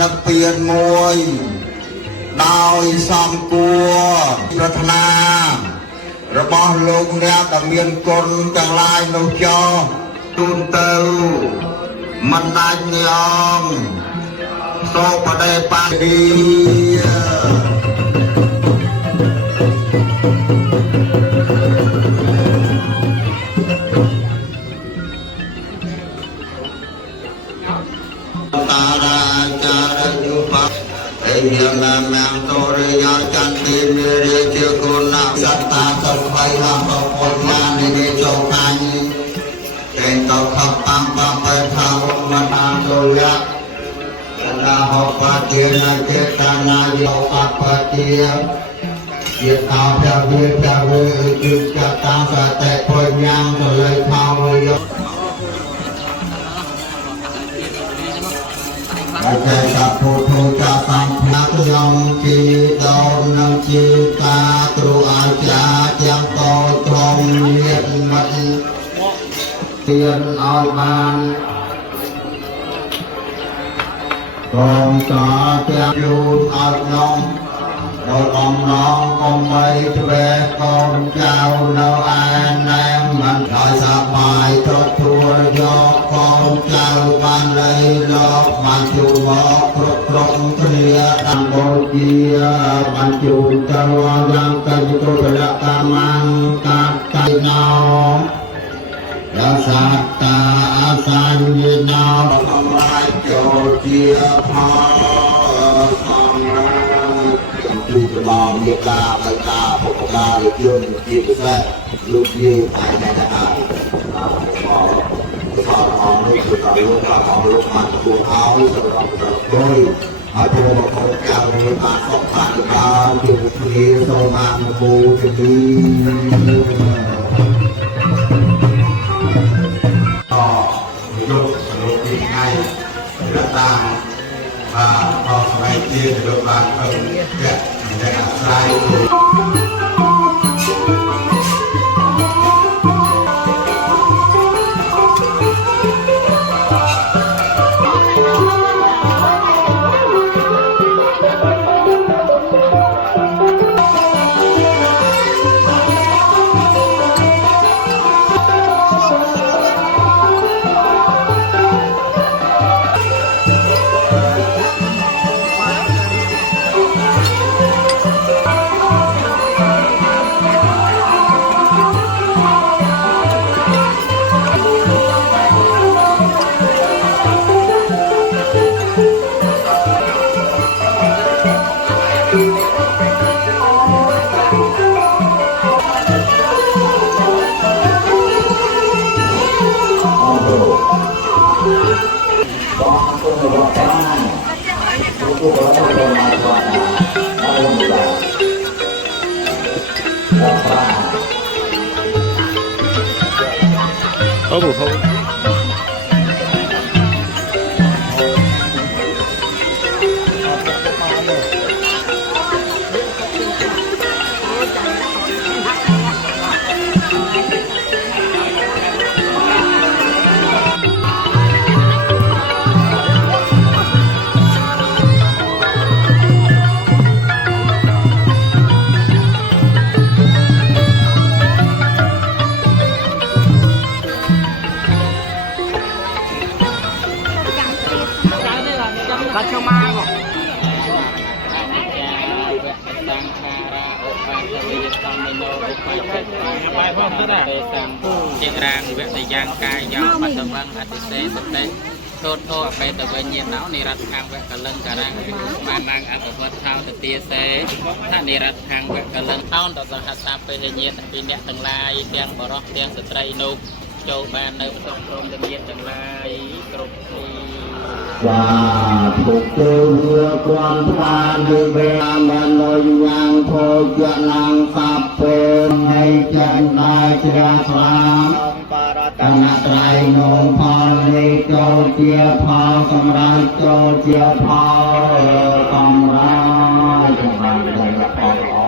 นักเปลี่ยนมวยดาวสามกัวรัตนาระบอบลงเนี่ยแต่เมียนกลจังลายนกจอตุนเตลมันได้ยองโซปะเดปาดีตาราจาระยุปะเอียงนามังโตริยาจันติเมริเจโกนาสัตตาสัพพายาปะปญานิเนโจคันเป็นตอขับปังปังไปทางวันนาโตยะนาหอบปะเทียนาเจตนาโยปัปปะเทียเยตาเพียเวเพียเวจุจตาสะเตปญังโตเลยภาวโยอาจารย์สัพพุทธเจ้าสัมภักยองจีดอนนังจีตาตรุอาจายังโตตรงเลียนมันเตียนเอาบานกองสาเตียนยูนเอาน้องเราลองน้องกองไม่เทวกองเจ้าเราอานแนมมันลอยสบายทบทวนยกกองเจ้าบ้านเลยลอกมันจูหมอกครบครองเทียดังโบเกียมันจูเจ้ายังกันตุระกามังกัดใจน้องแล้วสัตตาอาสัญญินาทำลายโจเจียพาลูกบอลเยียบลาใบตาพกตาลูกยืนจีบแท้ลูกยืนภายในนะครับพอออกลูกคือกับลูกก็ของลูกมันตัวเอาสำหรับโดยเอาตัวมาคบกันในปากของผ่านดาวอยู่ที่โซมาบูจะดีก็ยกสรุปที่ให้ระดับพอสมัยที่โรงพยาบาลเพิ่มแก่ในอาศัยOh, Kacau mangkok. ជារាងវគ្គយ៉ាងកាយយកបត្តវង្សអតិសេសតិទោធោអបេតវិញ្ញាណោនិរដ្ឋខាងវគ្គកលឹងការាំងបាននាងអកវត្តថោទទាសេថានិរដ្ឋខាងវគ្គកលឹងអោនតសហសាពេលញាតពីអ្នកទាំងឡាយទាំងបរោះទាំងស្ត្រីនោះចូលបាននៅផ្ទះព្រមទាំងញាតទាំងឡាយគ្រប់គ្នាសាធុទេវquanបាននិវេមនោយ៉ាងភោជនាងសាពេហើយចាញ់ដល់ជ្រះស្លាមកណត្រៃនងផលនេះចូលជាផលសម្រាប់ចូលជាផលសម្រាប់ចម្រើនដល់ផលល្អ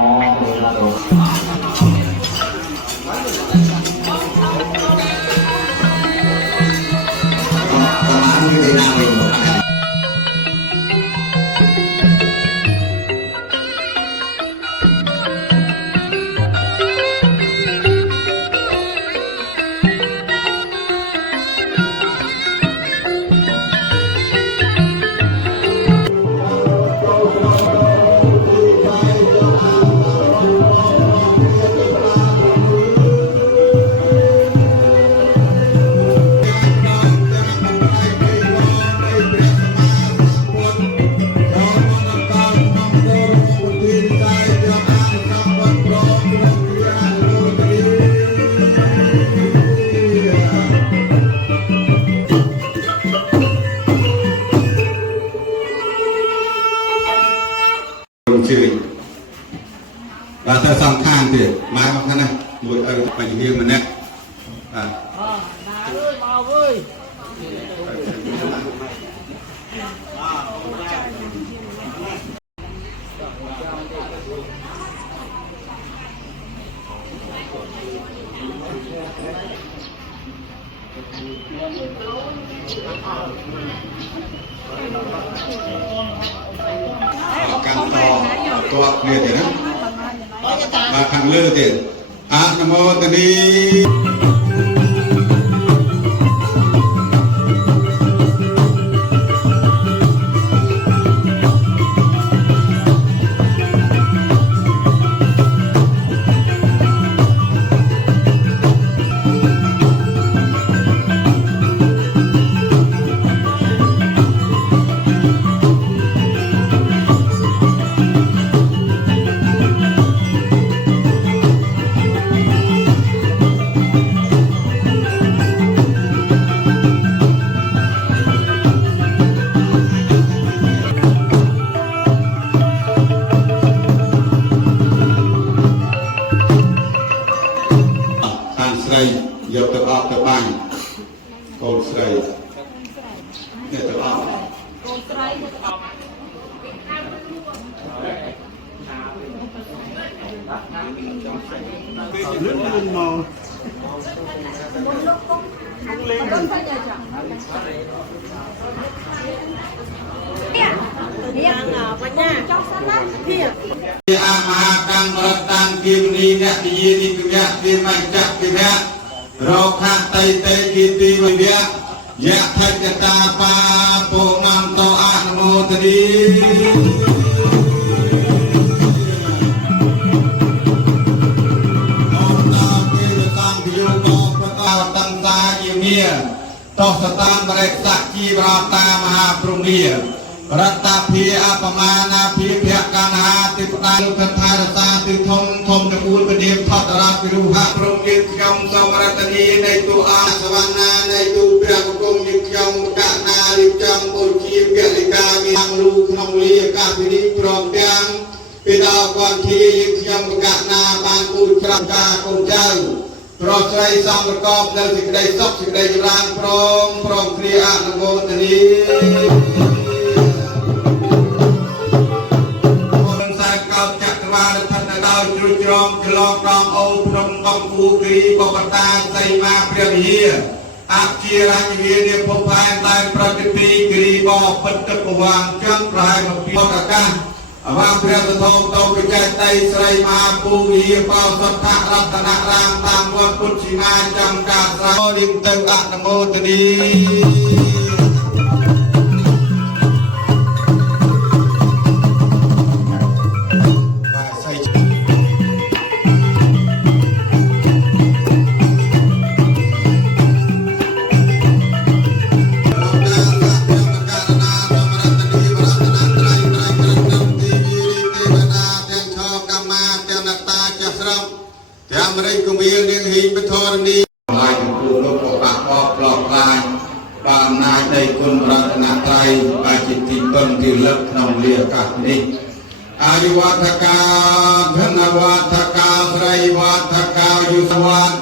và ta xong khang thì mai mà khăn này một phải hiền mình nè à mau ơi កាន់តតគ្នាទៀតណាបាទខាងលើទៀតអនុមោទនីយកទៅអត់ទៅបាញ់កូនស្រីនេះទៅអត់កូនស្រីទៅអត់លឿនមកលេងយ៉ាងបញ្ញាចង់សិនណាភាពអាមហាកម្មរតាំងគីមនីអ្នកនិយាយនេះគឺអ្នកពីមិនចាក់ពីអ្នករោខាតៃតេគីទីវិវៈយៈថច្ចតាបាពុមន្តោអនុមោទនីអូតាគេតាំងយោបបកោតន្តាជាមាតោសតាំបរិស័កជីវរតាមហាព្រំមារតភាអបមានាភិភៈកណ្ហាទិបដាលោកថារសាទិធំធំទាំង4ពនាមថតរាពិរុហៈព្រមគិតខ្ញុំសូមរតនីនៃទូអាសវណ្ណានៃទូព្រះគុំជាខ្ញុំកណារៀបចំបុជាពលិកាមានលូក្នុងលាកាពិនិព្រមទាំងពីដោគាត់ជាខ្ញុំកណាបានពូជប្រាំការកូនចៅប្រស្រីសំប្រកបនៅសេចក្តីសុខសេចក្តីចម្រើនព្រមគ្នាអនុមោទនីជ្រុញជ្រំឆ្លងដងអូភ្នំកំពូគិរីបបតាសីមាព្រះវិហារអជារាជវានាភពផែនតែប្រតិទីគិរីបបិទទឹកវាងចង់ប្រហែលមកពីអាកាសអវាព្រះសធមតោកចេតៃស្រីមហាពូវិហារបោសទ្ធរតនរាមតាមវត្តពុទ្ធស៊ីមាចំការស្រោរៀបទៅអនុមោទនីអាមេរិកគមីលនាងហ៊ីងបធរនីឡាយគូលោកបបាក់បបប្លក់ឡាយបានអំណាចនៃគុណរតនត្រ័យបានជាទីពឹងទីលឹកក្នុងលាកាសនេះអាយុវត្ថកាធនវត្ថកាស្រីវត្ថកាយុសវត្ថ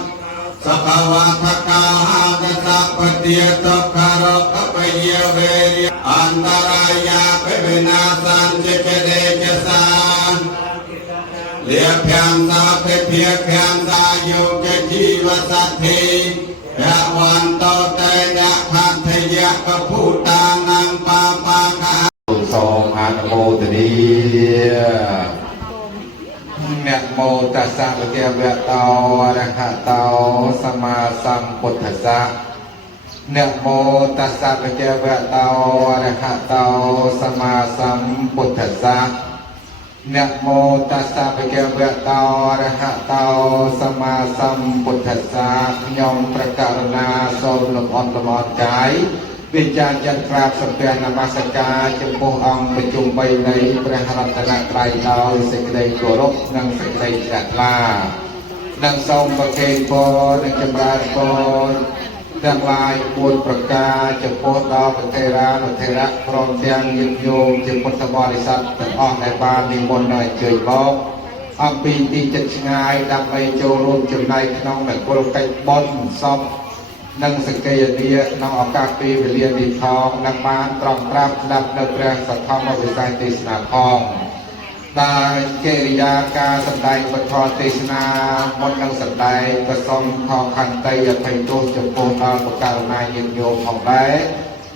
សភវត្ថកាហៅតសពតិតការកបយវេរអន្តរាយាបិវិនាសានចេកដេចសានเรียบแผงตาเพียแผงตาโยกจีวสัตถิยะวันโตเตนะพันธยะกพูตานังปาปาคะทรงอนุโมทนีเนโมตัสสะภะคะวะโตอะระหะโตสัมมาสัมพุทธัสสะเนโมตัสสะภะคะวะโตอะระหะโตสัมมาสัมพุทธัสสะนะโมตัสสะภะคะวะโตอะระหะโตสัมมาสัมพุทธัสสะខ្ញុំប្រកាសណាសូមលំអរលំអរកាយវិជ្ជាចាត់ក្រាបសំពះនមស្ការចំពោះអង្គប្រជុំ3នៃព្រះរតនត្រ័យដោយសេចក្តីគោរពនិងសេចក្តីជ្រះថ្លានិងសូមប្រគេនពរនិងចម្រើនពរទាំងឡាយ4ប្រការចំពោះដល់ព្រះថេរានុថេរៈព្រមទាំងញាតិញោមជាពុទ្ធបរិស័ទទាំងអស់ដែលបាននិមន្តដល់អញ្ជើញមក អំពីទីចិត្តឆ្ងាយដើម្បីចូលរួមចំណែកក្នុងមង្គលកិច្ចបុណ្យសពនិងសក្កិយនាក្នុងឱកាសពេលវេលានេះផងនិងបានត្រង់ប្រាប់ស្ដាប់នៅព្រះសទ្ធម្មវិស័យទេសនាផងដែលកិរិយាការសម្ដែងវត្ថុទេសនាមុននឹងសម្ដែងក៏សូមខកខន្តីអភ័យទោសចំពោះដល់បករណាញាតិញោមផងដែរ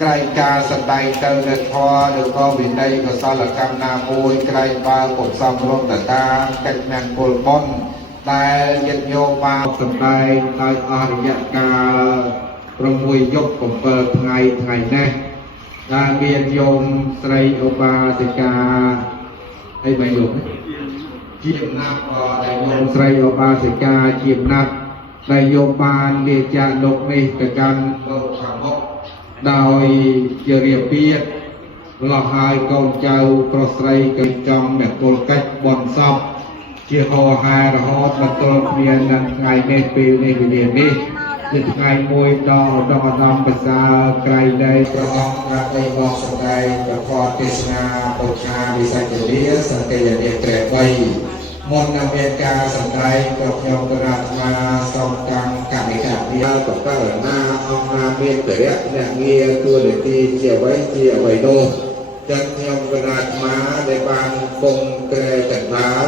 ក្រែងការសម្ដែងទៅនៅធម៌ឬក៏វិន័យកុសលកម្មណាមួយក្រែងបើពុទ្ធសំរំតតាកិច្ចមង្គលបុណ្យដែលញាតិញោមបានសម្ដែងដោយអស់រយៈកាល6យប់7ថ្ងៃនេះដែលមានញោមស្រីឧបាសិកាអីបែបលោកជាអំណាចដែលញោមស្រីឧបាសិកាជាអំណាចដែលយោបានលាចាលោកនេះទៅកាន់លោកខាងមុខដោយជារៀបពីតលោះហើយកូនចៅប្រុសស្រីកិច្ចចំមង្គលកិច្ចបន់សពជាហោហែរហូតមកទល់គ្នានឹងថ្ងៃនេះពេលនេះវេលានេះជាថ្ងៃមួយដ៏ឧត្តមឧត្តមប្រសើរក្រៃលែងព្រះអង្គត្រាស់ឲ្យមកសម្ដែងព្រះធម៌ទេសនាពុទ្ធាវិស័យលាសង្កេយនាត្រែ3មុននឹងមានការសម្ដែងក៏ខ្ញុំគណៈអាត្មាសូមតាំងកណ្ដាលវាបកលណាអង្គណាមានពរៈអ្នកងារទួលនីតិជាអ្វីនោះចឹងខ្ញុំគណៈអាត្មាដែលបានពងក្រែកណ្ដាល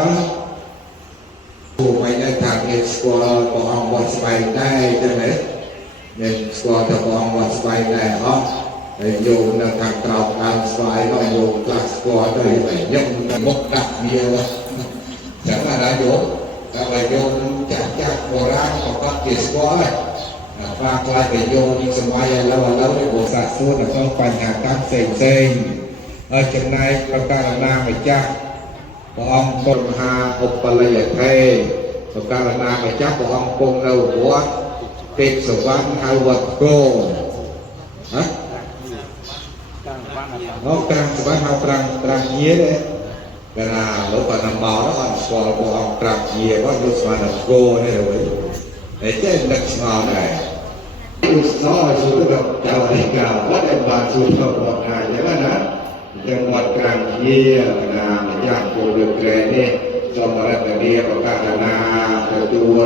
ពួកមិនได้ថាគេស្គាល់ព្រះអង្គវត្តស្បៃដែរចឹងណាមានស្គាល់តែព្រះអង្គវត្តស្បៃដែរអត់ហើយយោនៅខាងក្រោមដើមស្វាយនោះយោខ្លះស្គាល់ទៅហើយញឹមទៅមុខដាក់វាចាំណាយោតែបើយោចាស់បុរាណក៏គាត់គេស្គាល់ដែរបាទខ្លាចតែយោសម័យឥឡូវនេះព្រោះសាកសួរនៅក្នុងបញ្ហាកម្មផ្សេងហើយចំណែកប្រការណាម្ចាស់ព្រះអង្គពុទ្ធមហាឧបលយថេប្រការណាម្ចាស់ព្រះអង្គគង់នៅវត្តទេពសវណ្ណហៅវត្តគោហ៎ក្រាំងសវណ្ណហៅក្រាំងញាទេកាលណាលោកបានមកđóបានស្គាល់ព្រះអង្គក្រាំងញាគាត់លោកស្មានតែគោនេះទៅវិញតែចេះនឹកស្ងល់ដែរឧស្សាហ៍សុទ្ធដល់ចៅអីកាវត្តឯបានជួយទៅដល់ណាចឹងណាจังหวัดกลางเยียกนาญาติโกเรเกรนี่สมรัตเนียประกาศนาตัว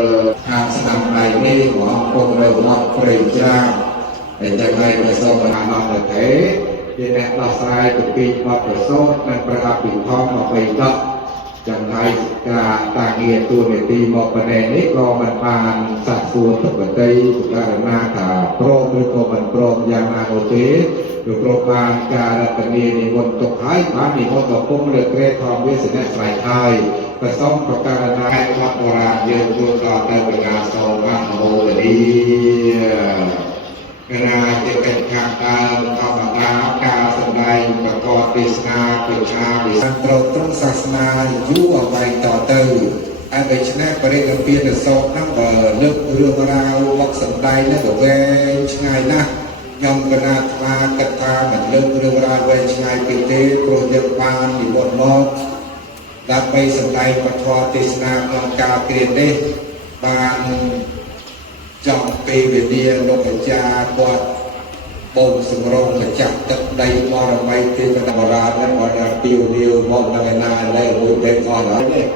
ทางสนามไทยนี่ของพวกเราวัดเปรย์จ้าแต่จะให้ประสบปัญหามาเถอะที่แนวสายตุกีมาประสบมันประหับปิดท้องมาไปก็จังให้การต่างเงียตัวในตีมาประเด็นนี้ก็มันผ่านสัดส่วนปกติประการนาขาโปรหรือก็มันโปรยามาโนเตดูโปรบาลการตนีนิมนต์ตกท้ายบ้านนิมนต์ตกพุ่งเลือดเกรทองวิเศษสายไทยประสมประการนาให้วัดโบราณเยือนดูต่อเติมงานโซมาโมดีขณะจะเป็นการตามธรรมดาการแสดงประกอบปิศนาปิชาวิสันโตตรงศาสนาอยู่เอาไว้ต่อเติมอันเป็นชนะประเด็นเปลี่ยนโซนั่งเบอร์เลือกเรื่องราววักสันได้และตัวเองง่ายนะยมกนาธากัตถาเหมือนเรื่องราวเวชไงปิเตโปรยปานอยู่บนโลกดับไปสันได้ประทอติสนาลองกาเปลี่ยนได้บานจอมเปเวเดียโลกจาบดบงสมรองมาจับตัดได้มอระไมที่เป็นธรรมราและมอระปิวเดียวมองนานาได้โอยเป็นก่อนแล้วเนี่ย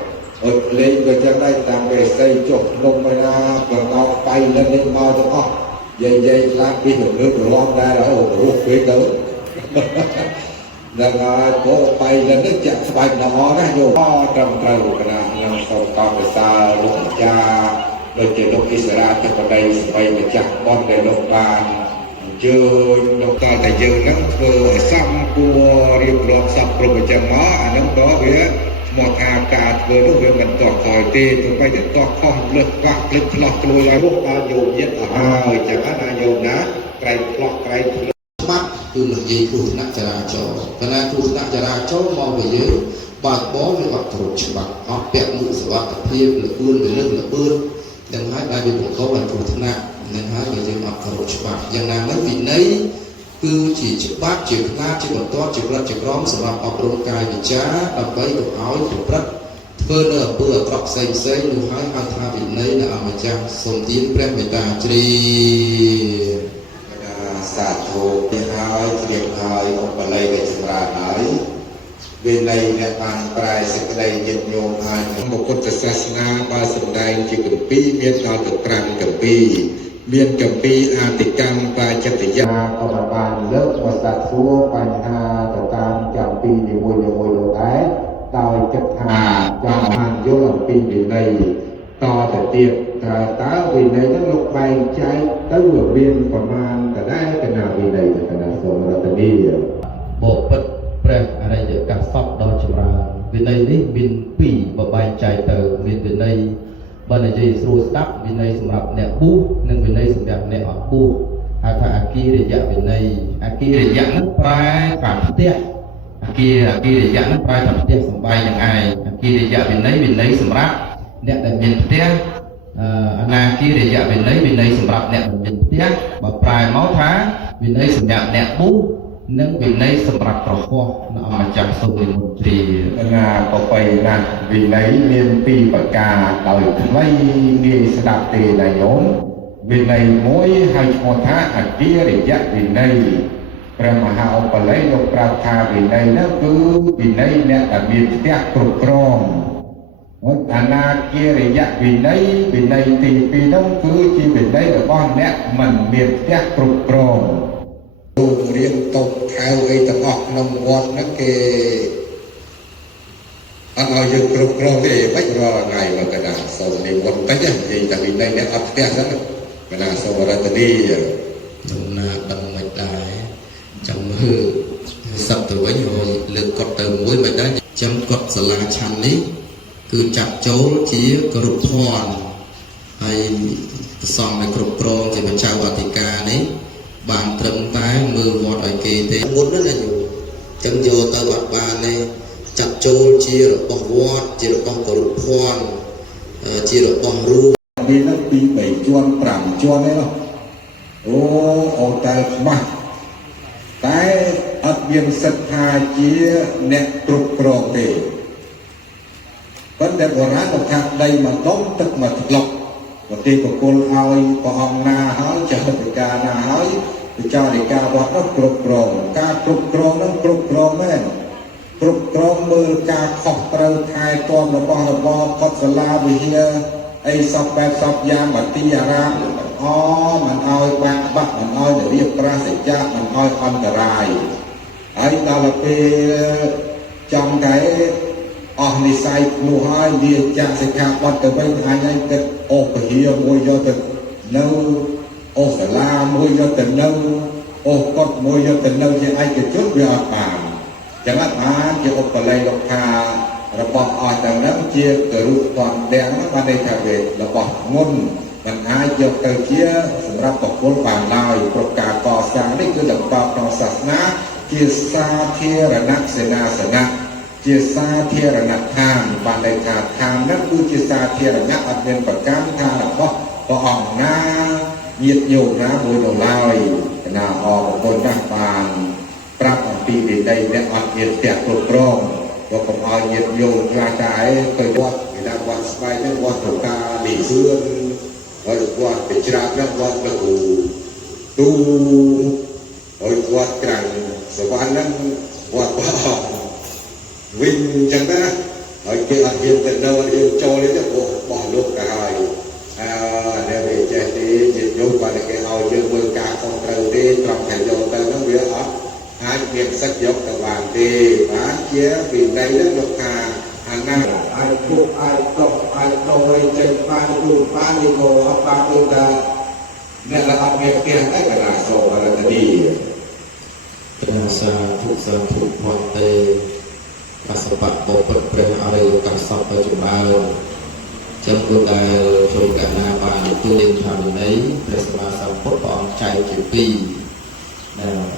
เล่นก็จะได้ตามไปใส่จบลงไปนะเปิดเอาไปแล้วเล่นมาจะออกdây lát đi hưởng nước lon ra đó ủa phía tới rằng có bay lên nước chạm bay nó ra vô trong trời cái nào nhằm sau con người ta lúc cha đôi chuyện lúc Israel thì còn đây bay mà chặt con để lúc bàn chưa lúc ta tại giờ nắng vừa xăm cua riêng lon sập rồi mà chẳng nó nắng đó với một hà cả vừa lúc vừa mình tọt khỏi tê tụi bay được tọt phong lực vạc lực lọt lùi lại lúc ta dùng nhất ở chẳng hạn là dùng ná cái lọt cái mắt từ một gì thủ nặng chả ra cho cái này thủ nặng chả ra cho mò về dưới bà bó với mặt thủ chỉ bằng họ bẹt mũi sự bạc tập hiệp là bươn về lưng là bươn đừng hái đại biệt có bản thủ thằng nặng đừng hái về dưới mặt thủ chỉ bằngយ៉ាងណាnó vì nấy គឺជាច្បាប់ជាផ្នែកជាបន្តជាប្រតិក្រមសម្រាប់អប់រំកាយវិចារដើម្បីកុំឲ្យប្រព្រឹត្តធ្វើនៅអំពើអាក្រក់ផ្សេងៗនោះហើយហៅថាវិន័យនៅអម្ចាស់សូមទានព្រះមេត្តាជ្រាសាធុពីហើយជ្រាបហើយឧបល័យវិចម្រើនហើយ vì này nè bàn bài sẽ cái đây nhiệt nhôm hai một cột sát na ba sầm đai chỉ cầm pi miền nào được trăng cầm pi miền cầm pi a tịch cam và chất tịch gia có một bàn lớp và sát số bàn hà được cam cầm pi để mùi đồ đáy đòi chất hà cho hàng vô làm pi vì này toแต่เตียบตาvì này nó lục bay trái tới vừa biênประมาณแต่ได้ขนาดvì nàyขนาดโซนเราตอนนี้bộ phậtព្រះអរិយកសពដ៏ចម្រើនវិន័យនេះមានពីរបបែងចែកទៅមានវិន័យបើនិយាយស្រួលស្ដាប់វិន័យសម្រាប់អ្នកពុះនិងវិន័យសម្រាប់អ្នកអត់ពុះហៅថាអគិរិយវិន័យអគិរិយនោះប្រែថាផ្ទះអគិរិយនោះប្រែថាផ្ទះសំបែងយ៉ាងឯងអគិរិយវិន័យសម្រាប់អ្នកដែលមានផ្ទះអនាគិរិយវិន័យសម្រាប់អ្នកដែលមានផ្ទះបើប្រែមកថាវិន័យសម្រាប់អ្នកពុះនិងវិន័យសម្រាប់ប្រពោះនៅអម្ចាស់សូមនិមន្តជ្រាណាបបៃណាវិន័យមានពីរប្រការដោយថ្មីងាយស្ដាប់ទេណាញោមវិន័យមួយហៅឈ្មោះថាអគិរិយវិន័យព្រះមហាឧបលេលោកប្រាប់ថាវិន័យនោះគឺវិន័យអ្នកដែលមានផ្ទះគ្រប់គ្រងអនាគិរិយវិន័យទីពីរនោះគឺជាវិន័យរបស់អ្នកមិនមានផ្ទះគ្រប់គ្រងទូរៀនតបខៅអីទាំងអស់ក្នុងវត្តហ្នឹងគេអត់ឲ្យយើងគ្រប់គ្រងទេមិនរាល់ថ្ងៃមកកណ្ដាលសូមនិមន្តតិចនិយាយតែវិន័យអ្នកអត់ផ្ទះហ្នឹងកណ្ដាលសូមរតនីដំណើរដឹងមិនដែរចាំមើលសັບទៅវិញហើយលើកកត់ទៅមួយមិនដែរចាំកត់សាលាឆាន់នេះគឺចាត់ចូលជាគ្រប់ធម៌ហើយប្រសងឲ្យគ្រប់គ្រងជាបញ្ចៅអធិការនេះបានត្រឹមតែមើលវត្តឲ្យគេទេមុនហ្នឹងណាចឹងយកទៅវត្តបាននេះចាត់ចូលជារបស់វត្តជារបស់គ្រប់ធម៌ជារបស់រូបមានដល់ពី3ជាន់5ជាន់ទេនោះអូតែខ្មាស់តែអត់មានសិទ្ធិថាជាអ្នកគ្រប់គ្រងទេប៉ុន្តែបុរាណគាត់ថាដីមកដុំទឹកមកថ្លុកប្រទេសបកគលឲ្យព្រះអង្គណាហើយចរិយាកាណាហើយវិចារិកាវត្តនោះគ្រប់គ្រងការគ្រប់គ្រងនោះគ្រប់គ្រងមែនគ្រប់គ្រងមើលការខុសត្រូវថែទាំរបស់របរកុដិសាលាវិហារអីសពបែបសពយ៉ាងបទីអារាមមិនឲ្យបាក់បាក់មិនឲ្យរៀបប្រាសច្ចៈមិនឲ្យអន្តរាយហើយដល់ពេលចំតែអស់និស័យនោះហើយវាចាក់សិក្ខាបទទៅវិញថ្ងៃនេះគិតអូពហិយមួយយកទៅនៅអូសាលាមួយយកទៅនៅអូកុដមួយយកទៅនៅជាឯកជនវាអត់បានចឹងអត់បានជាឧបលេលោកថារបស់អស់ទាំងនោះជាគរុពតទាំងបានន័យថាវារបស់មុនមិនអាចយកទៅជាសម្រាប់បុគ្គលបានឡើយប្រការកសាងនេះគឺតម្កល់ក្នុងសាសនាជាសាធារណសេនាសនៈជាសាធារណដ្ឋានបានន័យថាឋាននោះគឺជាសាធារណៈអត់មានប្រកាន់ថារបស់ព្រះអង្គណាញាតិញោមណាមួយនៅឡើយណាអរគុណណាស់បានប្រាប់អំពីវិន័យអ្នកអត់មានផ្ទះគ្រប់គ្រងក៏កុំឲ្យញាតិញោមខ្លះតែទៅវត្តគេថាវត្តស្បែកនេះវត្តត្រកាលីសឿនហើយវត្តពេជ្រានោះវត្តលោកទូហើយវត្តក្រាំងសវណ្ណហ្នឹងវត្តព្រះអង្គវិញចឹងណាហើយគេអត់ហ៊ានទៅនៅអត់ហ៊ានចូលទេបោះលោកទៅហើយអ្នកវាចេះទេជាយកគាត់គេឲ្យយើងមើលការខុសត្រូវទេត្រង់តែយកទៅនោះវាអត់អាចមានសិទ្ធិយកទៅបានទេបានជាពីដីនោះលោកថាអាណាអាចពុកអាចតបអាចដោយចេញបានទូបាននេះក៏អត់បានដូចថាអ្នកដែលអត់មានផ្ទះតែកណាសូររតនីព្រះសាធុវន្ទេបសបៈបពុទ្ធព្រះអរិយកសពទៅចម្រើនចំពោះដែលចូលកណាបានទូលេងថាវិន័យព្រះសម្មាសម្ពុទ្ធព្រះអង្គចែកជាពីរ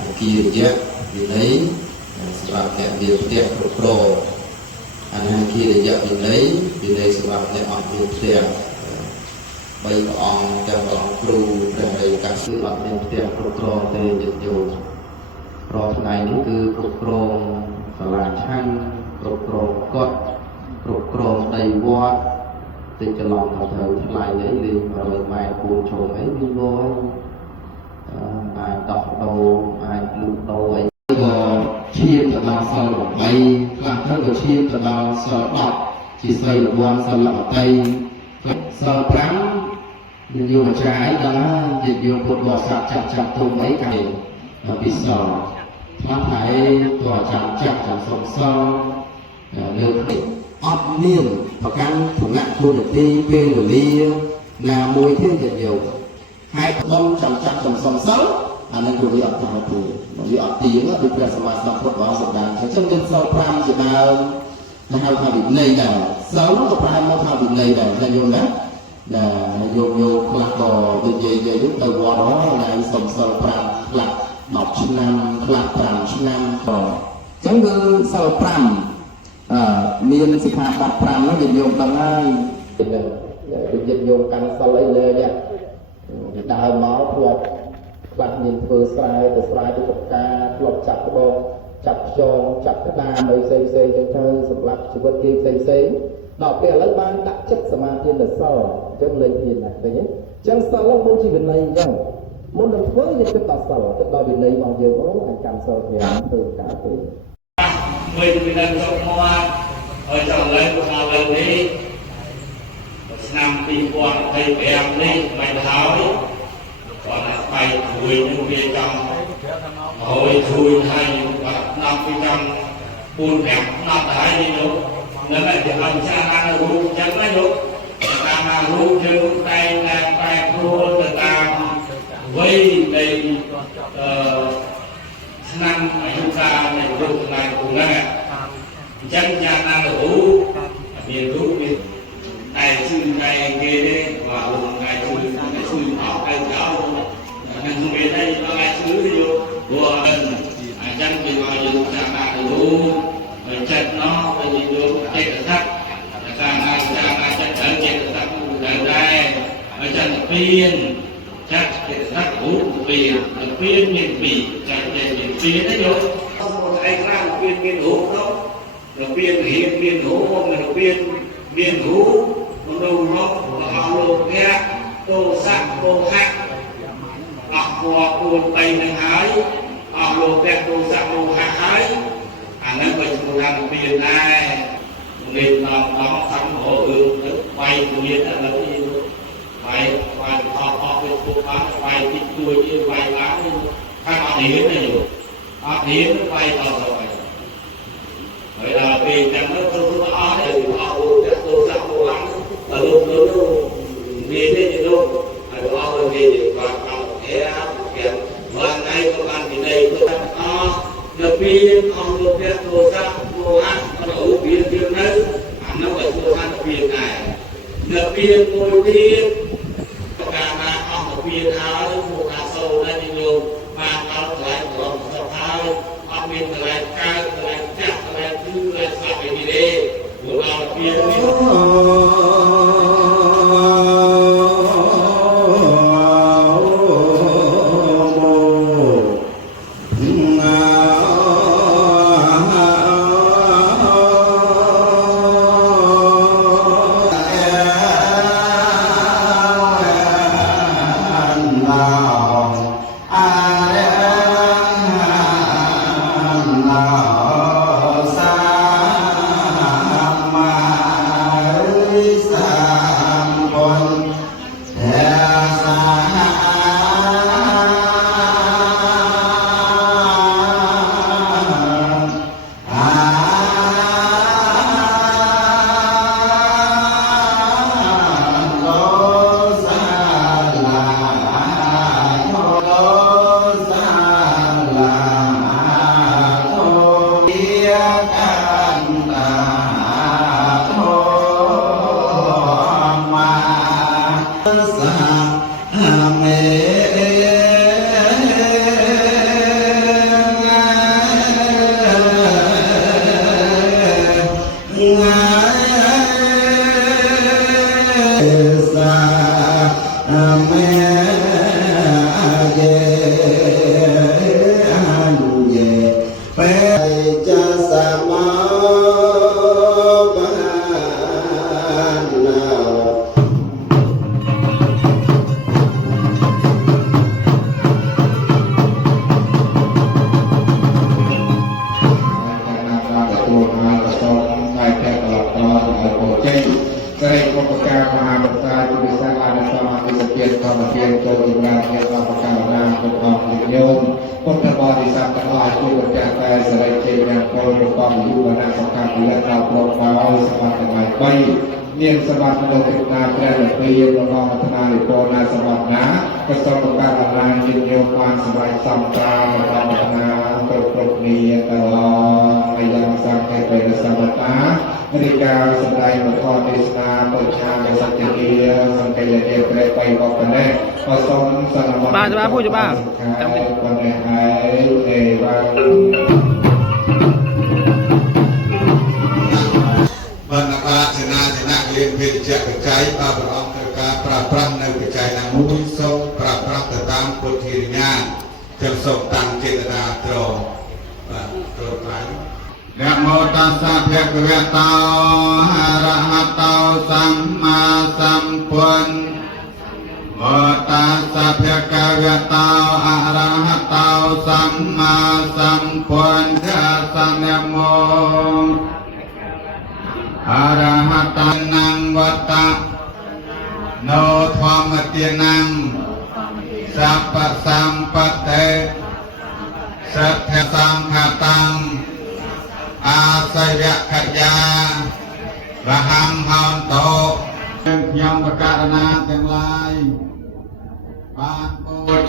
អគិរិយវិន័យសម្រាប់អ្នកមានផ្ទះគ្រប់គ្រងអនាគិរិយវិន័យសម្រាប់អ្នកអត់មានផ្ទះ3ព្រះអង្គទាំងព្រះអង្គគ្រូព្រះអរិយកសពអត់មានផ្ទះគ្រប់គ្រងទេញាតិញោមរាល់ថ្ងៃនេះគឺគ្រប់គ្រងសាលាឆាន់គ្រប់គ្រងកុដិគ្រប់គ្រងដីវត្តតិចច្រឡំទៅថ្លៃនេះលេង100ម៉ែត្រពូនជុំអីវាលយអាចដោះដូរអាចលូកដូរអីក៏ឈាមសមា សល់8ខ្លះទៅក៏ឈានទៅដល់សល់10ជាស្រីរង្វាន់សល់10សល់5យើងយកមកចាយដល់យើងយកពុទ្ធបរិស័ទចាប់ទុំអីកាយពិសោធន៍ខ្លះតែក៏ចាំសុំសល់លើនេះអត់មានប្រកាន់ឋានៈទូនាទីពេលវេលាណាមួយទេយើងយកហើយបំចាំសុំសល់អានឹងគឺវាអត់ទៅទេវាអត់ទៀងដូចព្រះសម្មាសម្ពុទ្ធបានសម្ដែងអញ្ចឹងយើងសល់5ជាដើមទៅហៅថាវិន័យដែរសល់នោះក៏ប្រែមកថាវិន័យដែរតែយល់ណាយកខ្លះក៏និយាយទៅវត្តថ្ងៃសុំសល់5ខ្លះ10ឆ្នាំខ្លះ5ឆ្នាំក៏អញ្ចឹងគឺសល់5មានសិក្ខាបទ5នោះយើងយកដល់ហើយយើងយកកាន់សល់អីលើនេះដើរមកធ្លាប់ខ្លះមានធ្វើស្រែទៅទឹកការធ្លាប់ចាប់ក្បោចាប់ខ្យងចាប់ក្តាមអីផ្សេងចឹងទៅសម្រាប់ជីវិតគេផ្សេងដល់ពេលឥឡូវបានដាក់ចិត្តសមាធិទៅសល់អញ្ចឹងលេខទៀតណាឃើញទេអញ្ចឹងសល់ហ្នឹងមុនជីវិន័យអញ្ចឹងមុននឹងធ្វើយើងគិតដល់សល់គិតដល់វិន័យរបស់យើងអាចកាន់សល់5ធ្វើការទៅវិញពីនឹងចូលមកហើយចង់ឡើងមកលើនេះឆ្នាំ2025នេះមិនហើយគាត់ថាស្បៃជួយនឹងវាចង់ហើយជួយហើយបាត់ដល់ពីចង់4-5ដល់ហើយនេះលោកនឹងតែអង្គចារណារូបចឹងណាលោកតាមរូបយើងតែតែបែបខ្លួនទៅតាមវ័យនៃឆ្នាំអាយុកាលនៃរូបថ្ងៃគូហ្នឹងអញ្ចឹងចារណារូបមានរូបមានតែជឿតែគេទេว่าរូបថ្ងៃជឿអត់ទៅដល់នឹងមានតែថ្ងៃជឿយកព្រោះអញ្ចឹងគេមកយើងចារណារូបចិត្តណោះទៅយកចេតសិកការអាចារ្យចិត្តត្រូវចេតសិកដែរហើយចិត្តពៀនចិត្តចេតសិករូបពៀនមាន2ចិត្តមាន2ទេយកអត់មកឯខ្លះពៀនមានរូបទៅពៀនរៀនមានរូបមិនពៀនមានរូបមនុស្សមកអស់លោកភៈទោសៈមោហៈអស់ពួរ4 3នឹងហើយអស់លោកភៈទោសៈមោហៈហើយអានឹងក៏ជាការពៀនដែរនេះដល់សំហោរឿងទៅវាយមានឥឡូវនេះវាយអស់ទៅពុកបានវាយទីទួយវាយឡើងខាងអត់រៀនទេយោអត់រៀនវាយដល់ទៅហើយដល់ពេលចឹងទៅអស់ទេអស់ទៅទៅសាក់ឡើងទៅលោកនេះទេយោហើយអស់ទៅគេគាត់ដល់គេគេបានថ្ងៃក៏បានពីនេះទៅអស់នៅពេលអង្គលោកព្រះទោសៈមោហៈរូបវានៅអានោះក៏ធ្វើថាវាដែរនៅពេលមួយទៀតកាលណាអស់ទៅវាហើយមកអាសូរដែលញោមបានដល់កន្លែងប្រមសុខហើយអត់មានកន្លែងកើតកន្លែងចាក់កន្លែងគឺកន្លែងស្លាប់ឯនេះទេមកដល់វា ទទួលហើយក៏សូមឲ្យតែកន្លងក្រោយឲ្យពរជ័យសេរីគុណការមហាប្រសាទពិសាអានសមាធិសភាធម្មទានចូលចម្រើនញាតិអបការណាគុណអង្គនិយមពុទ្ធបរិស័ទទាំងអស់ជួយប្រចាំតែសេរីជ័យយ៉ាងពលប្រកបយុវណៈសង្ឃពលិតដល់ប្រកបដោយសម្បត្តិទាំង3មានសម្បត្តិនៅទីណាព្រះនិព្វានរបស់អធនារិពោណាសម្បត្តិណាក៏សូមប្រកាសអរឡានជាយោបានសម្រាប់សំត្រារបស់អធនាគ្រប់គ្នាតឡងយ៉ាងសង្ឃេបេរសម្បតារាជការសម្ដែងបទទេសនាបច្ឆាសច្ចគាសង្កេតទេព្រះបៃបកណេះក៏សូមសន្មតបាទพูดបាទចាំតិចបណ្ណហើយទេវ៉ាបណ្ណបាសេនាសេនាលៀនភេទជ្ជៈបច្ច័យបើព្រះអង្គត្រូវការប្រើប្រាស់នៅបច្ច័យណាមួយសូមប្រើប្រាស់ទៅតាមពុទ្ធិរិញ្ញាទាំងសូមតាំងចេតនាត្រង់បាទត្រង់ខ្លាំងนะโมตัสสะภะคะวะโตอะระหะโตสัมมาสัมพุทโมตัสสะภะคะวะโตอะระหะโตสัมมาสัมพุทธัสสะนะโมอะระหะโตนังวัตตะโนธรรมตินังสัพพสัมปเตสัทธสังฆตังอาศัยขยาวะหังหันโตខ្ញុំប្រកាសណាទាំងឡាយបានពុទ្ធ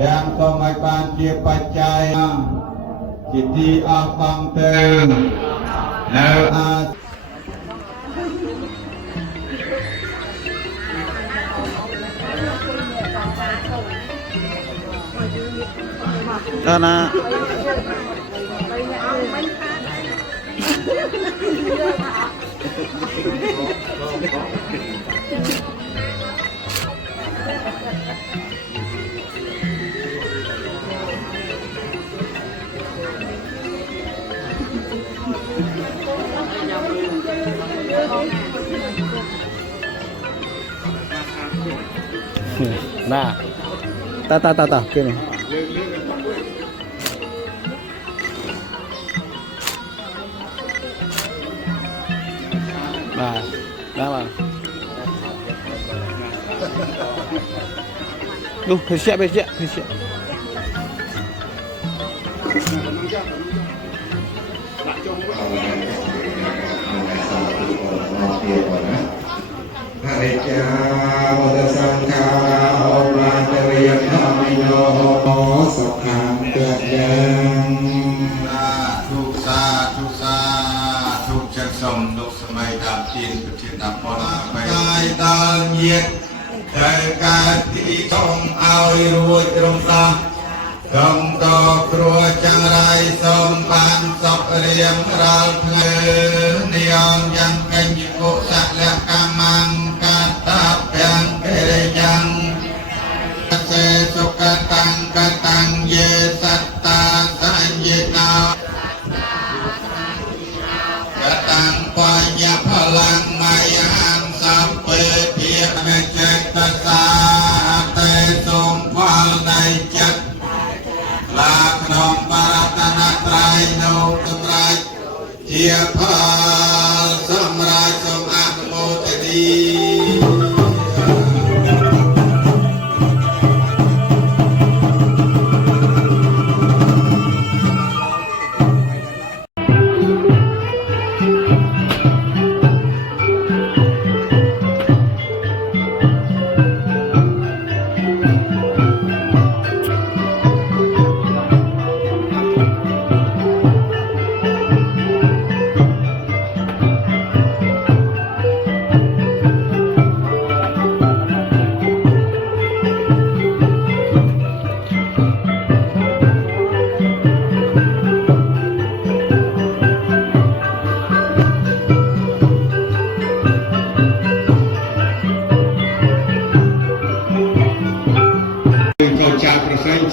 ទាំងសូមឲ្យបានជាបច្ច័យជាទីអស់បងទៅនៅណាតាគេនេះបាទនោះភេសជ្ជៈហរិយាវតសង្ខាអបាតរិយធម្មញោសុខាំទៈយ៉ាងทุกสาทุกจักสมนุกสมัยดาบจีนประเทศดาบปอนไปได้ดาวเยียดได้การที่ทรงเอารวยตรงตาทรงต่อครัวจังไรสมบานศพเรียมราลเพลินนิยมยังกันยุกุสักและกามังกาตาเพียงเกเรยังเสสุกตังเยสัตตาสัญญนากตังปัญญาพลังมายังสัมเปเพียรเมเจตสาเตสมพาในจักลาขนมบารัตนาไตรโนตมรายเจียพาสมรายสมอัตโมตดี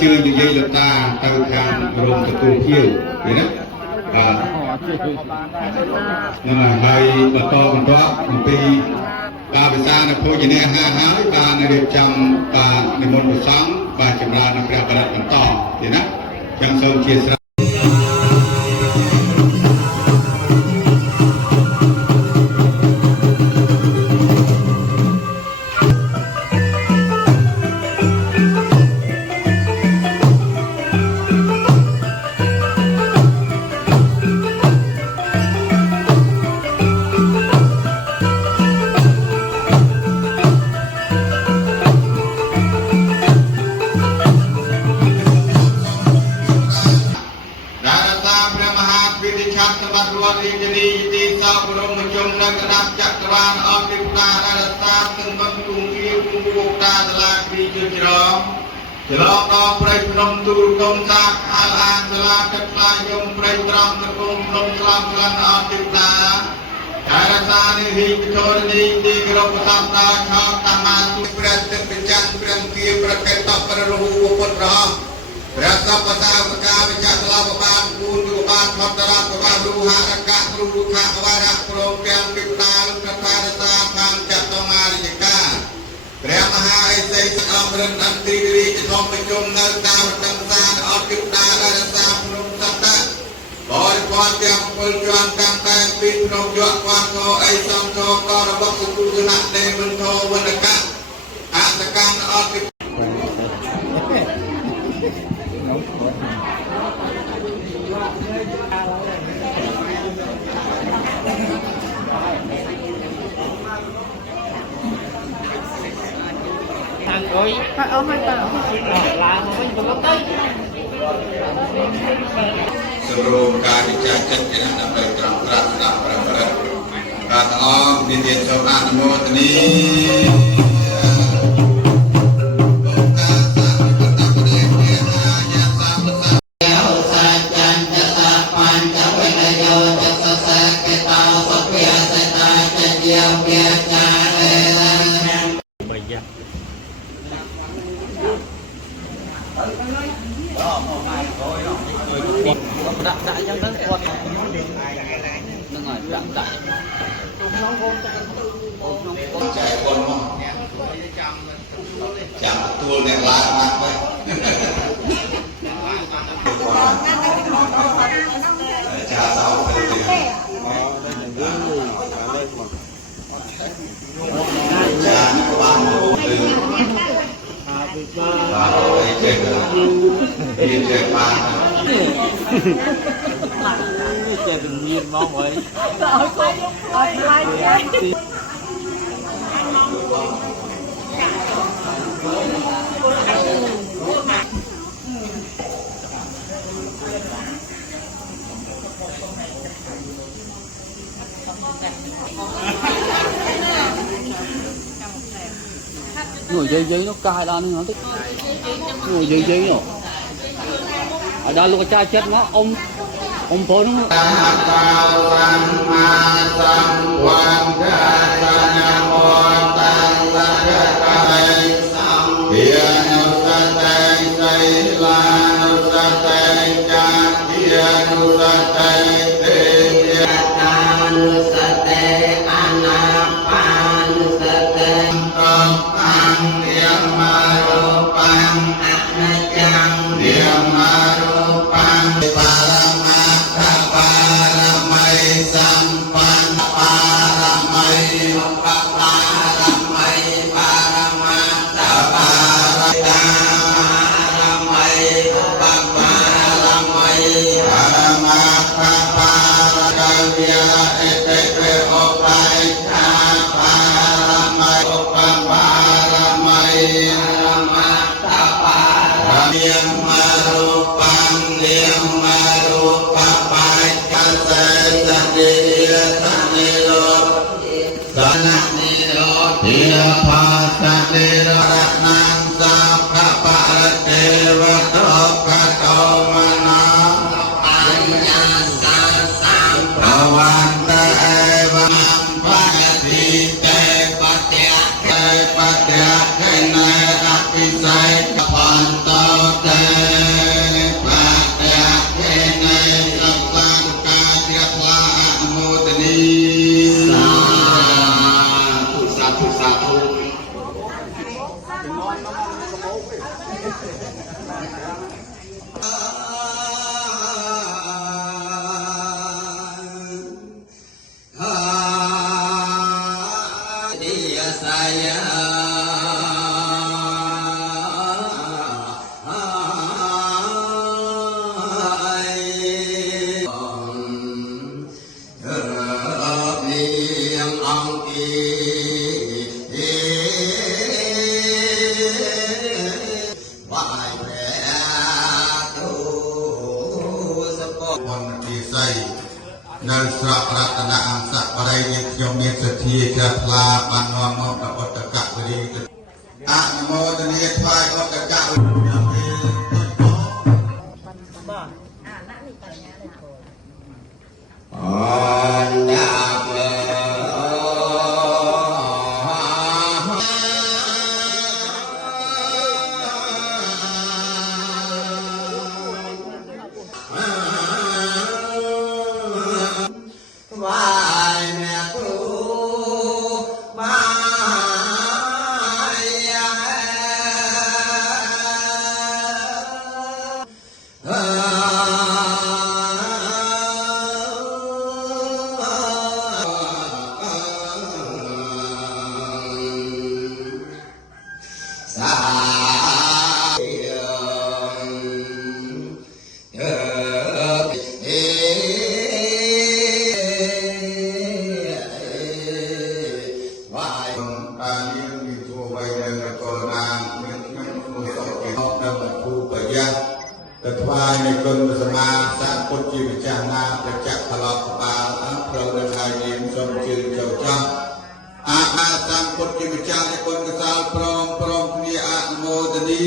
ជឿនិយាយលោកតាទៅខាងរោងទទួលភៀវឃើញណាបាទហ្នឹងហើយបន្តអំពីការវិសានៅភោជនាហារហើយបានរៀបចំបាទនិមន្តព្រះសង្ឃបាទចម្រើននៅព្រះបរិត្តបន្តឃើញណាចឹងសូមជាស្រេច านรวมอินดีตีสาวรมจมนักดับจักรวาลออกติปนาราสาตึงบังกุงเกียวกุงบุกตาตลาดปีจุจรอมจรอต่อปรายพนมตูกมตากอาลานตลาดจักรายมปรายตรอมตะกงพนมกลางกลางออกติปนาการสานิหิปโทรณีตีกรบตามตาชอบตามาตุเปรตเป็นปิจันเปรตเกียประเกตตประรูปปนรอพระสัพพะปกาวิจักรลาภบาลปูนยุบาลพัตราภบาลรูหะรักะรูขะวาระโปรแกรมปิตาลุกตาตาทางจัตตมาริกาพระมหาไอเสกอมรันตันติริจิตองประชุมนักดาวตังสานอปิตาราสาพนมสัตตะบริพรเตรียมปุจวันตังแต่ปิพนมยกความโทไอสัมโทกรบสุขุสนะเนมันโทวันกะอาตการอปิsebelum kami cacat dengan sampai terang-terang dalam berat kata om di desa Namo tadi jam betul yang lama người dây nó cài đó nó thích người dây nó ở đây lúc cha chết nó ông phố nóនៅ ស្រករតនអង្គសក្បរិយនេះខ្ញុំមានសទ្ធាជ្រះថ្លាបាននាំមកដល់ឧត្តកវរីអនុមោទនាថ្វាយឧត្តកវរីអនដាថ្វាយនៃគុណព្រះសម្មាសម្ពុទ្ធជាម្ចាស់ណាប្រចាក់ត្រឡប់ក្បាលព្រមនឹងហើយនាមសូមជឿចូលចំអាសម្ពុទ្ធជាម្ចាស់នៃគុណកសលព្រមគ្នាអនុមោទនី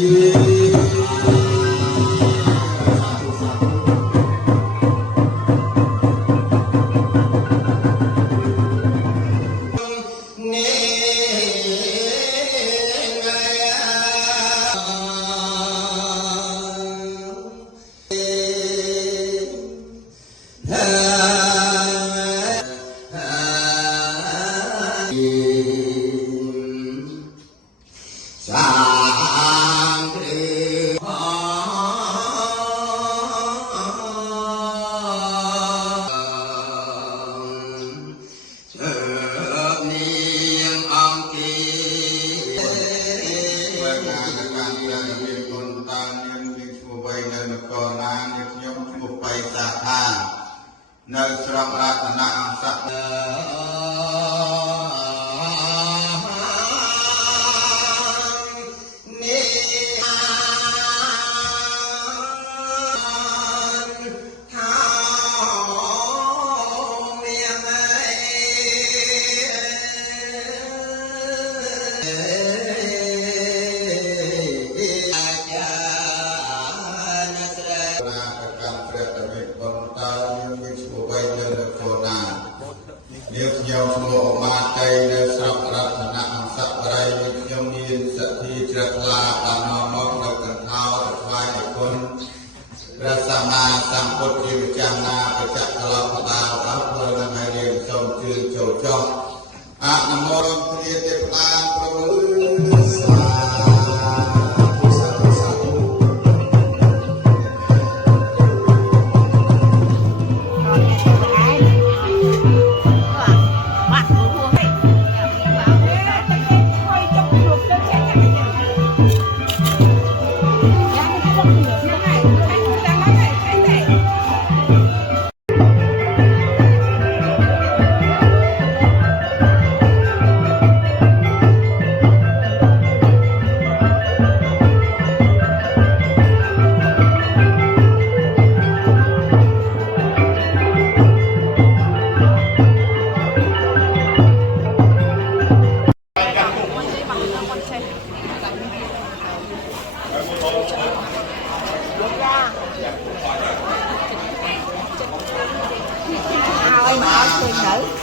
នៅស្រងរតនអង្គសក្បនាងខ្ញុំឈ្មោះអមាតៃនៅស្រុករតនអង្គសក្បរិយខ្ញុំមានសទ្ធាជ្រះថ្លាបាននាំមកនៅកន្ធោថ្វាយគុណព្រះសម្មាសម្ពុទ្ធជាម្ចាស់ណាប្រចាក់ត្រឡប់ក្បាលអស់ព្រមនឹងហើយនាងសូមជឿចូលចុះអនុមោទនាទេវតាប្រមូល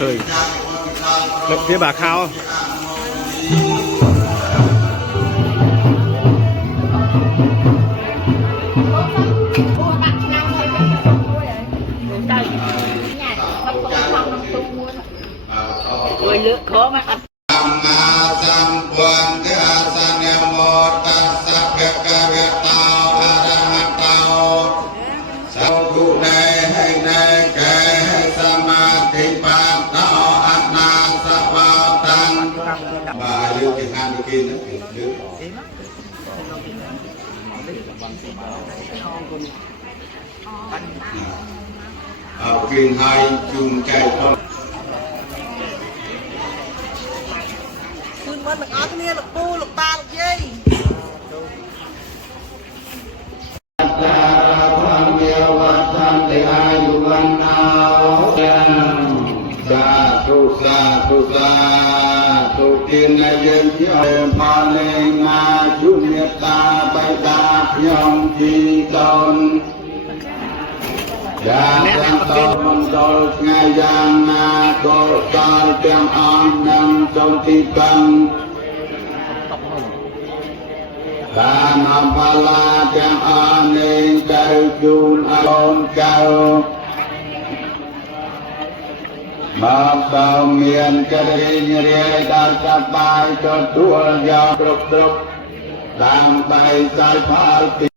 ឃើញវាបាខោÔi lượt khó mà ăn. សម្មាសម្ពុទ្ធអាសនមោតស្សៈភគវតោអរហតោសោគុណេហេណេកេសមាធិបានតោអនាសវតាំងបាទយើងគេខាងគេណាយើងអរគុណហើយជូនចែកផងមិនទាំងអស់គ្នាលោកពូលោកតាលោកយាយ Hãy subscribe cho kênh Ghiền Mì Gõ Để không bỏ lỡ những video hấp dẫn สาธุสาธุสาธุกินในเย็นที่เอาพาเลงาชุเมตตาไปตาพยองจีตนยาจันตมันตลไงยางนาโกตาเตียงอ่อนนำจงที่กัน การนำพลาเตียงอ่อนเองเจ้าจูนอารมณ์เจ้ามาเต่าเมียนกระดิ่งเรียดาสบายจนตัวยาวตรุกตรุกตามไปสายพาติ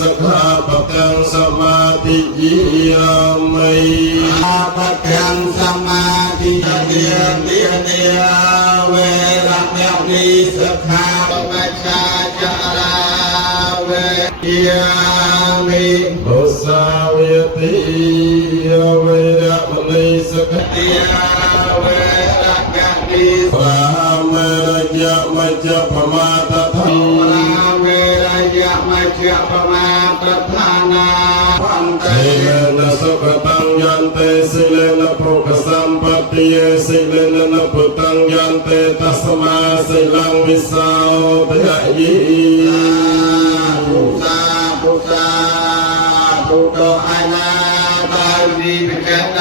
สักขาปะกังสมาธิยามัย ปะยังสมาธิเดียเดียเนียเวรัมยนิสักขาปะมัจจาจาราเวยามิ โอสาวยติยเวระมณีสัก เดียเวรัมยนิ ปราเมรยะมัจจปมาตทัง ราเวรยะมัจจปมาตทานาพันเต สิเลนะสุขตังยันเตสิเลนะโภคสัมปติเยสิเลนะพุตังยันเตตัสมาสิลังวิสาวทะยี พุทธาพุทธาพุทโธอานาตาลีพิเกตไต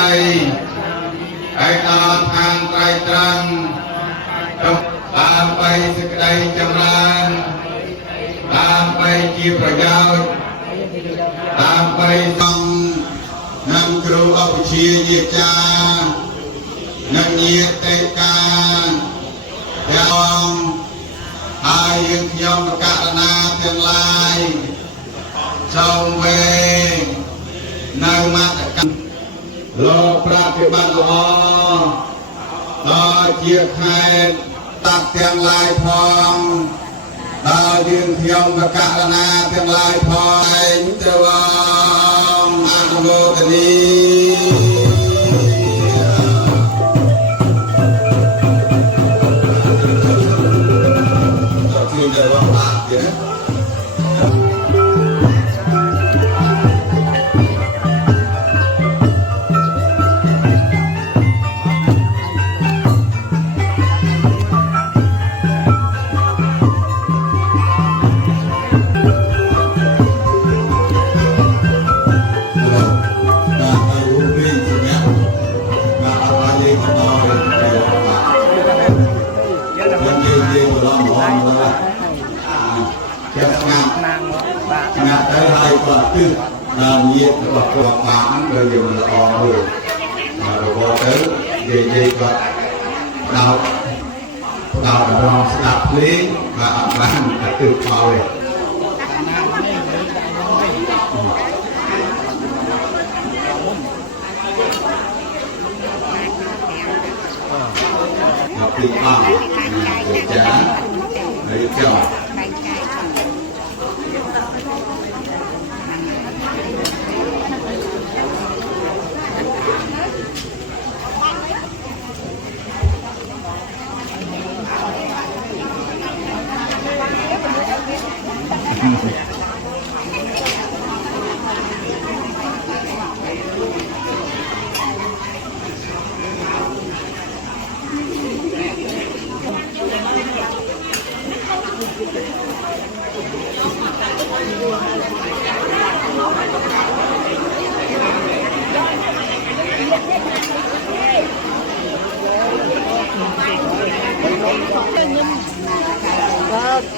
ไอตาทางไตรตรังตามไปสกไดจำรานตามไปจีประโยชน์ตามไปฟังนำครูอภิเชียเยจานันเยเตกาเยองอายุยมกะนาเตียงลายชาวเวในมาตรกันโลปราภิบัติลอต่อเจียไข่ตักเตียงลายพองต่อยืนยมกะนาเตียงลายพองเจวงอนุโมทนีคือจะว่าปากเนี่ยngạt tới hai quả tư là nhiệt và quả bán rồi dùng là on rồi mà rồi vô tới gì quả đào đào đã lo đạp lý và bán đã từ vào rồi từ vào để trả lấy cho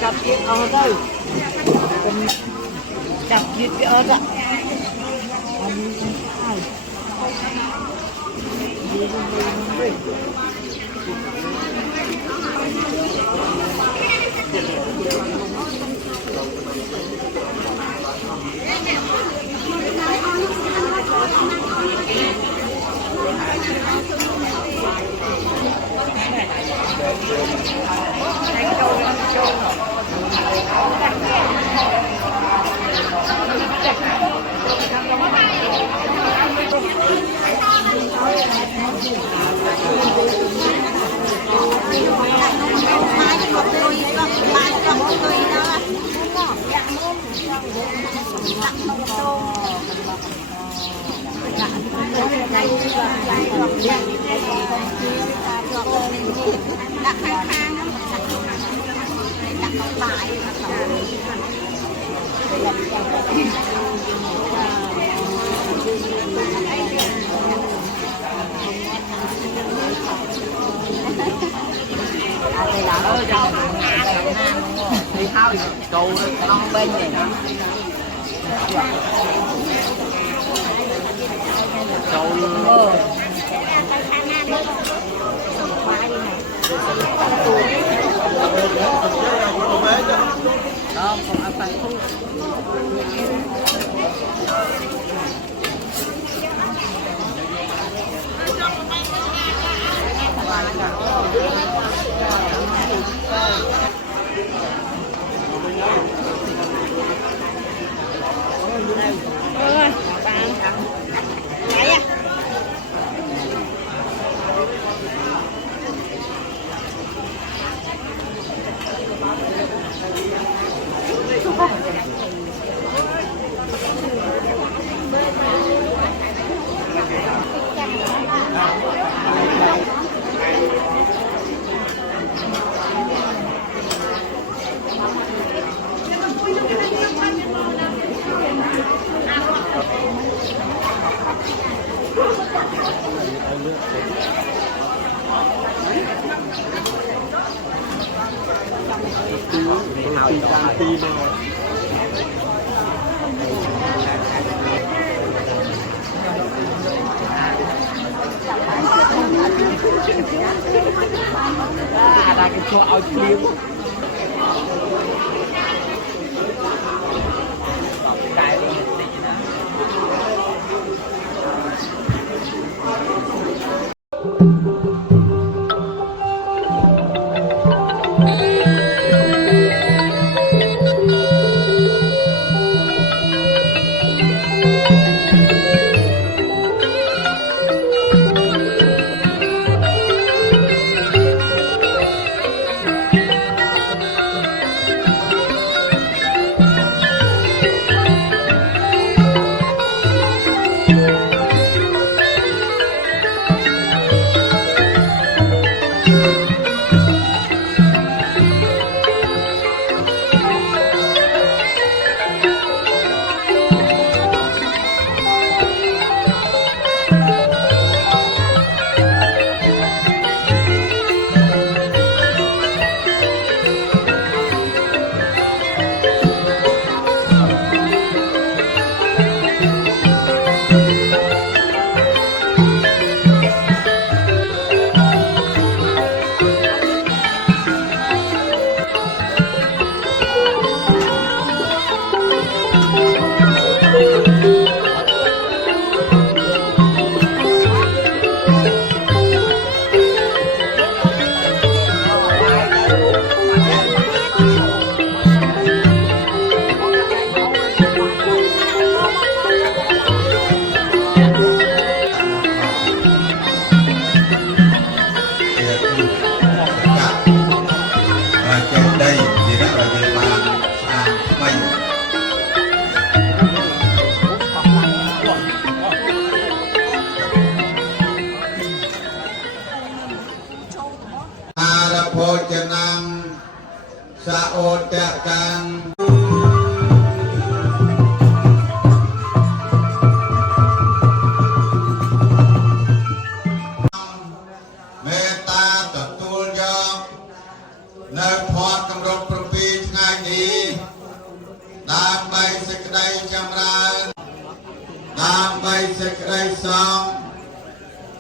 chặt chiếc ở đây chặt chiếc ở đây đặt khang khang đặt bài thì là ơi cho đi thao cầu non bên này cầu đó còn ăn phải thu ơi bạn lấy à ada cái chỗ ao liếm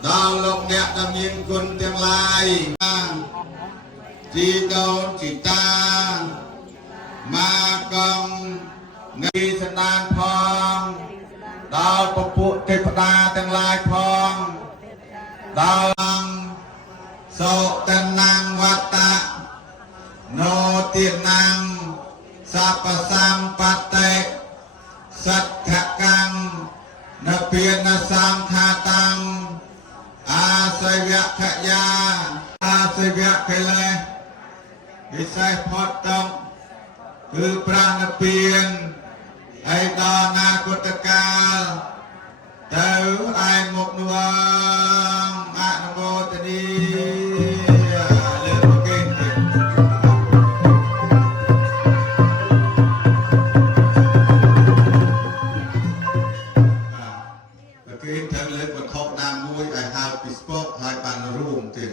ដល់លោកអ្នកដែលមានគុណទាំងឡាយជីដូនជីតាម៉ាកងនីសណ្ដានផងដល់ពពួកទេវតាទាំងឡាយផងដល់សោតនាងវត្តៈណោទានាងសពសម្បត្តិសទ្ធកាំងនពានសង្ខាតាំងអាសវៈខយាអាសវៈកិលេសវិសេសផុតតុគឺប្រាណពៀនហើយដល់អនាគតកាលទៅឯមុខនោះអនុមោទនីលើកគេគេត្រូវលើកវត្ថុណាមួយឲ្យហៅពីស្ពកហើយបានរួមទៀត